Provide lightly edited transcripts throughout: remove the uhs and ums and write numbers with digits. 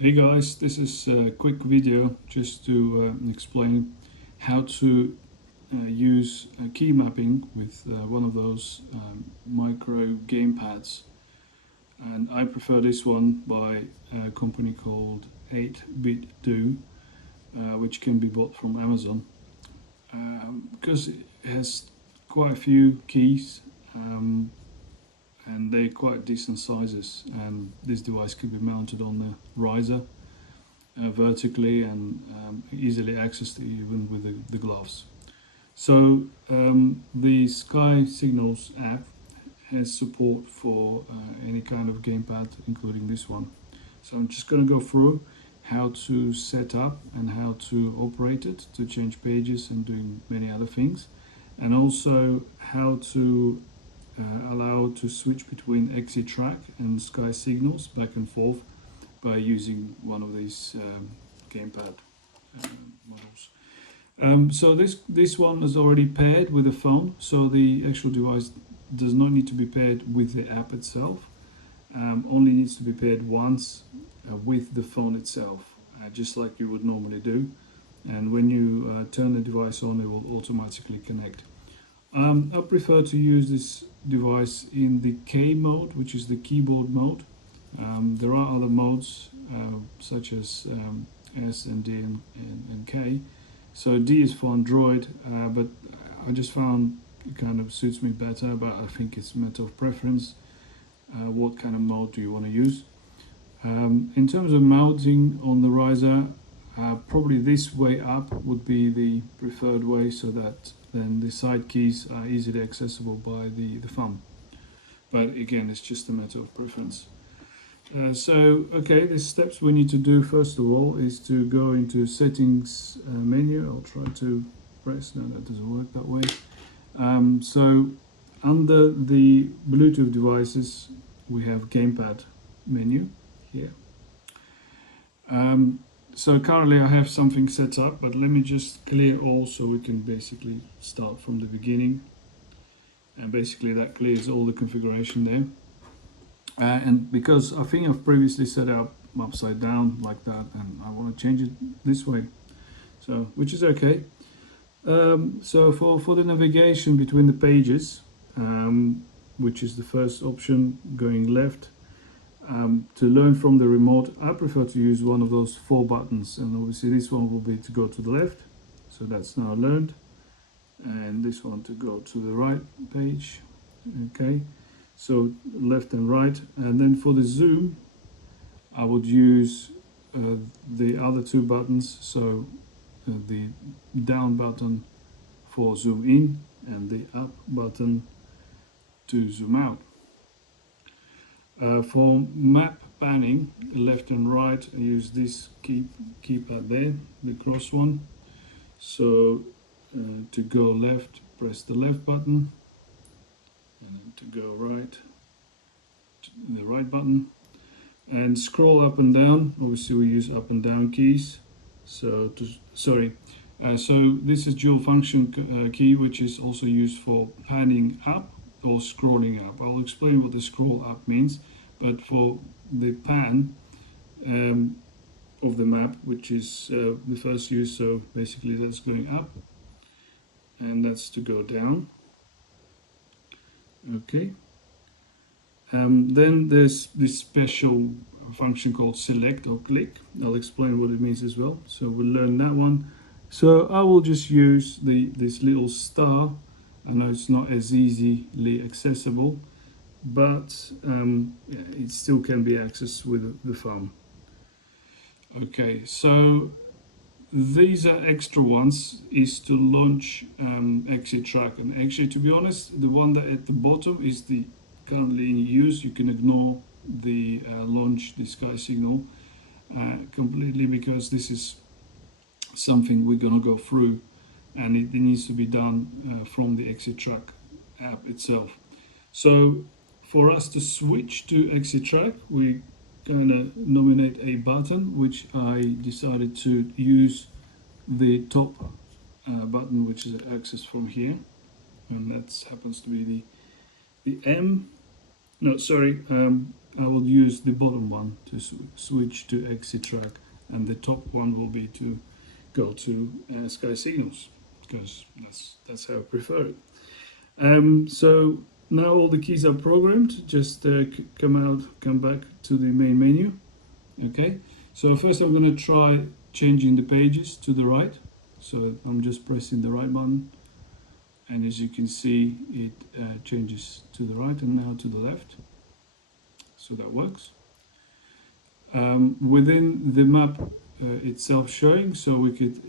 Hey guys, this is a quick video just to explain how to use key mapping with one of those micro gamepads, and I prefer this one by a company called 8-Bit Do, which can be bought from Amazon because it has quite a few keys and they're quite decent sizes, and this device could be mounted on the riser vertically and easily accessed even with the gloves. So the SkySignals app has support for any kind of gamepad, including this one. So I'm just going to go through how to set up and how to operate it, to change pages and doing many other things, and also how to allow to switch between XC Track and SkySignals back and forth by using one of these gamepad models. So this one is already paired with the phone, so the actual device does not need to be paired with the app itself. Only needs to be paired once with the phone itself, just like you would normally do. And when you turn the device on, it will automatically connect. I prefer to use this device in the K mode, which is the keyboard mode. There are other modes such as S and D and K. So D is for Android, but I just found it kind of suits me better, but I think it's a matter of preference. What kind of mode do you want to use? In terms of mounting on the riser, probably this way up would be the preferred way, so that then the side keys are easily accessible by the thumb. But again, it's just a matter of preference. Okay, the steps we need to do first of all is to go into settings menu. I'll try to press, no, that doesn't work that way. So under the Bluetooth devices, we have Gamepad menu here. So currently I have something set up, but let me just clear all so we can basically start from the beginning. And basically that clears all the configuration there. And because I think I've previously set up upside down like that, and I want to change it this way, so which is okay. So for the navigation between the pages, which is the first option going left, to learn from the remote, I prefer to use one of those 4 buttons, and obviously this one will be to go to the left, so that's now learned, and this one to go to the right page. Okay, so left and right. And then for the zoom, I would use the other 2 buttons, so the down button for zoom in and the up button to zoom out. For map panning, left and right, I use this keypad there, the cross one. So to go left, press the left button, and then to go right, the right button, and scroll up and down. Obviously we use up and down keys. So this is dual function key, which is also used for panning up or scrolling up. I'll explain what the scroll up means, but for the pan of the map, which is the first use, so basically that's going up and that's to go down. Okay. Then there's this special function called select or click. I'll explain what it means as well. So we'll learn that one. So I will just use this little star. I know it's not as easily accessible, but it still can be accessed with the thumb. Okay, so these are extra ones, is to launch XC Track. And actually, to be honest, the one that at the bottom is the currently in use. You can ignore the launch the SkySignal completely, because this is something we're going to go through, and it needs to be done from the XC Track app itself. So for us to switch to XC Track, we kind of nominate a button, which I decided to use the top button, which is accessed from here, and that happens to be the M. No, sorry, I will use the bottom one to switch to XC Track, and the top one will be to go to SkySignals, because that's how I prefer it. So now all the keys are programmed. Just come back to the main menu. Okay, so first I'm going to try changing the pages to the right. So I'm just pressing the right button, and as you can see, it changes to the right and now to the left. So that works. Within the map itself showing, so we could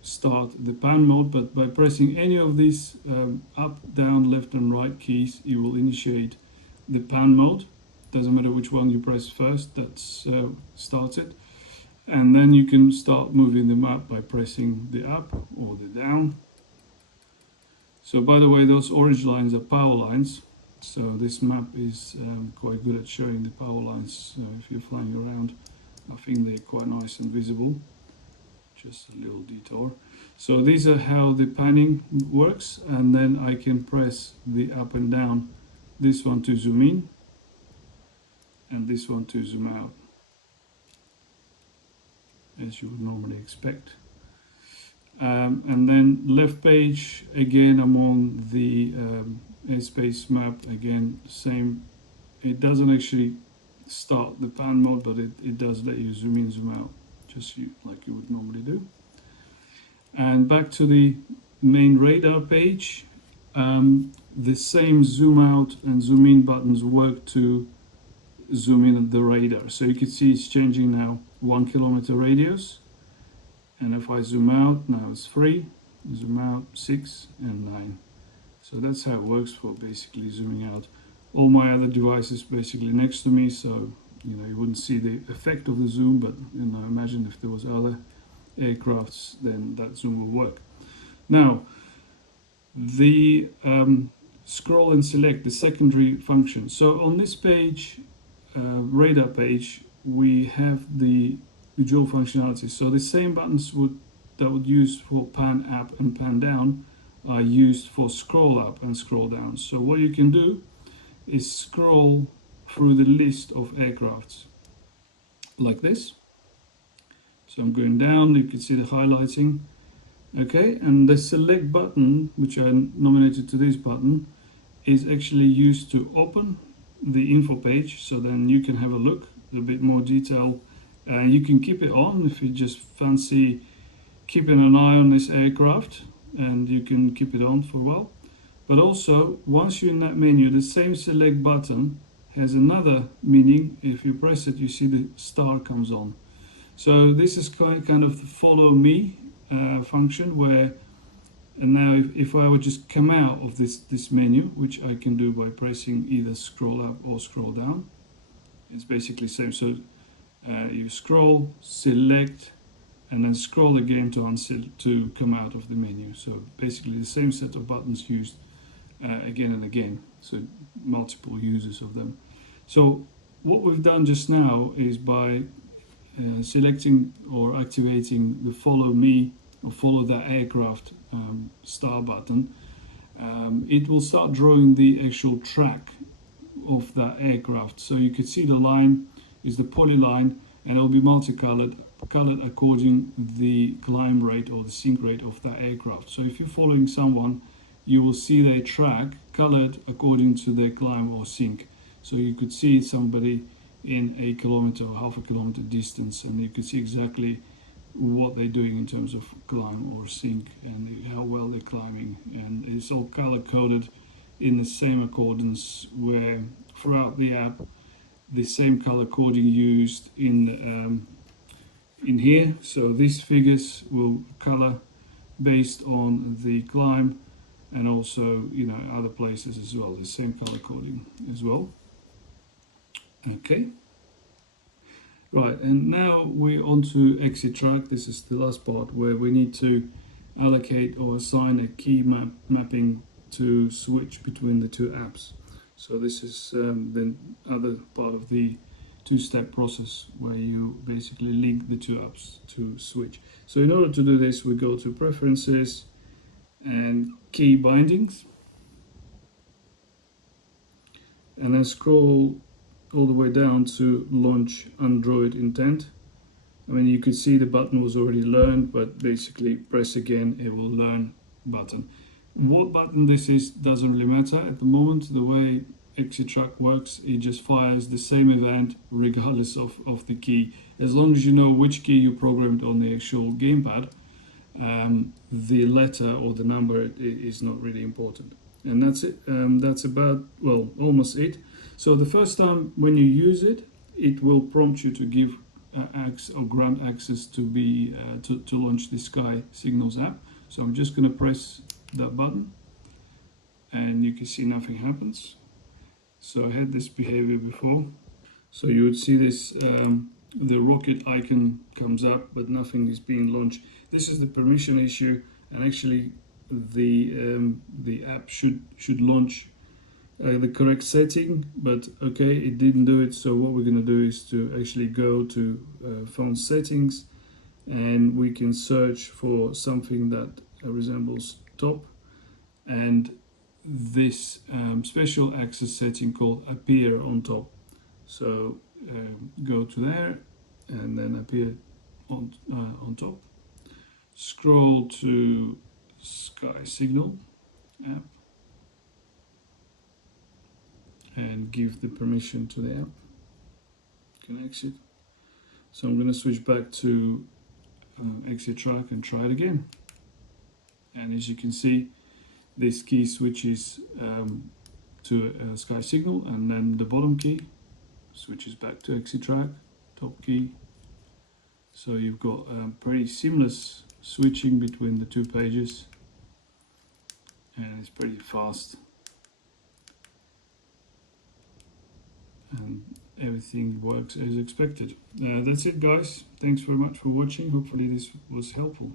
start the pan mode, but by pressing any of these up, down, left and right keys, you will initiate the pan mode. Doesn't matter which one you press first, that starts it. And then you can start moving the map by pressing the up or the down. So by the way, those orange lines are power lines. So this map is quite good at showing the power lines. If you're flying around, I think they're quite nice and visible. Just a little detour. So these are how the panning works, and then I can press the up and down, this one to zoom in and this one to zoom out, as you would normally expect. And then left page, again I'm on the airspace map, again same. It doesn't actually start the pan mode, but it does let you zoom in, zoom out, just like you would normally do. And back to the main radar page, the same zoom out and zoom in buttons work to zoom in at the radar. So you can see it's changing now 1 kilometer radius, and if I zoom out, now it's 3, zoom out 6 and 9. So that's how it works for basically zooming out. All my other devices basically next to me, so you wouldn't see the effect of the zoom, but imagine if there was other aircrafts, then that zoom will work. Now the scroll and select, the secondary function. So on this page, radar page, we have the dual functionality. So the same buttons that would use for pan up and pan down are used for scroll up and scroll down. So what you can do is scroll through the list of aircrafts like this. So I'm going down, you can see the highlighting. Okay, and the select button, which I nominated to this button, is actually used to open the info page, so then you can have a look, a bit more detail. You can keep it on if you just fancy keeping an eye on this aircraft, and you can keep it on for a while. But also, once you're in that menu, the same select button has another meaning. If you press it, you see the star comes on. So this is kind of the follow me function, where, and now if I would just come out of this menu, which I can do by pressing either scroll up or scroll down, it's basically the same. So you scroll, select, and then scroll again to come out of the menu. So basically the same set of buttons used again and again, so multiple uses of them. So what we've done just now is by selecting or activating the follow me or follow that aircraft star button, it will start drawing the actual track of that aircraft. So you can see the line is the polyline, and it'll be multicolored, colored according the climb rate or the sink rate of that aircraft. So if you're following someone, you will see their track colored according to their climb or sink. So you could see somebody in a kilometer or half a kilometer distance, and you could see exactly what they're doing in terms of climb or sink and how well they're climbing. And it's all color coded in the same accordance, where throughout the app the same color coding used in here. So these figures will color based on the climb, and also other places as well, the same color coding as well. Okay, right, and now we're on to XC Track. This is the last part where we need to allocate or assign a key mapping to switch between the two apps. So this is the other part of the two-step process where you basically link the two apps to switch. So in order to do this, we go to Preferences and Key Bindings, and then scroll all the way down to launch Android intent. I mean, you could see the button was already learned, but basically press again, it will learn button. What button this is doesn't really matter at the moment. The way XC Track works, it just fires the same event regardless of the key. As long as you know which key you programmed on the actual gamepad, the letter or the number is not really important. And that's it. That's about, well, almost it. So the first time when you use it, it will prompt you to give or grant access to launch the SkySignals app. So I'm just going to press that button, and you can see nothing happens. So I had this behavior before. So you would see this, the rocket icon comes up, but nothing is being launched. This is the permission issue, and actually the app should launch the correct setting, but okay, it didn't do it. So what we're going to do is to actually go to phone settings, and we can search for something that resembles top, and this special access setting called appear on top. So go to there and then appear on top. Scroll to SkySignal app and give the permission to the app. You can exit. So I'm going to switch back to XC Track and try it again. And as you can see, this key switches to SkySignal, and then the bottom key switches back to XC Track, top key. So you've got pretty seamless switching between the two pages, and it's pretty fast. And everything works as expected. That's it, guys. Thanks very much for watching. Hopefully this was helpful.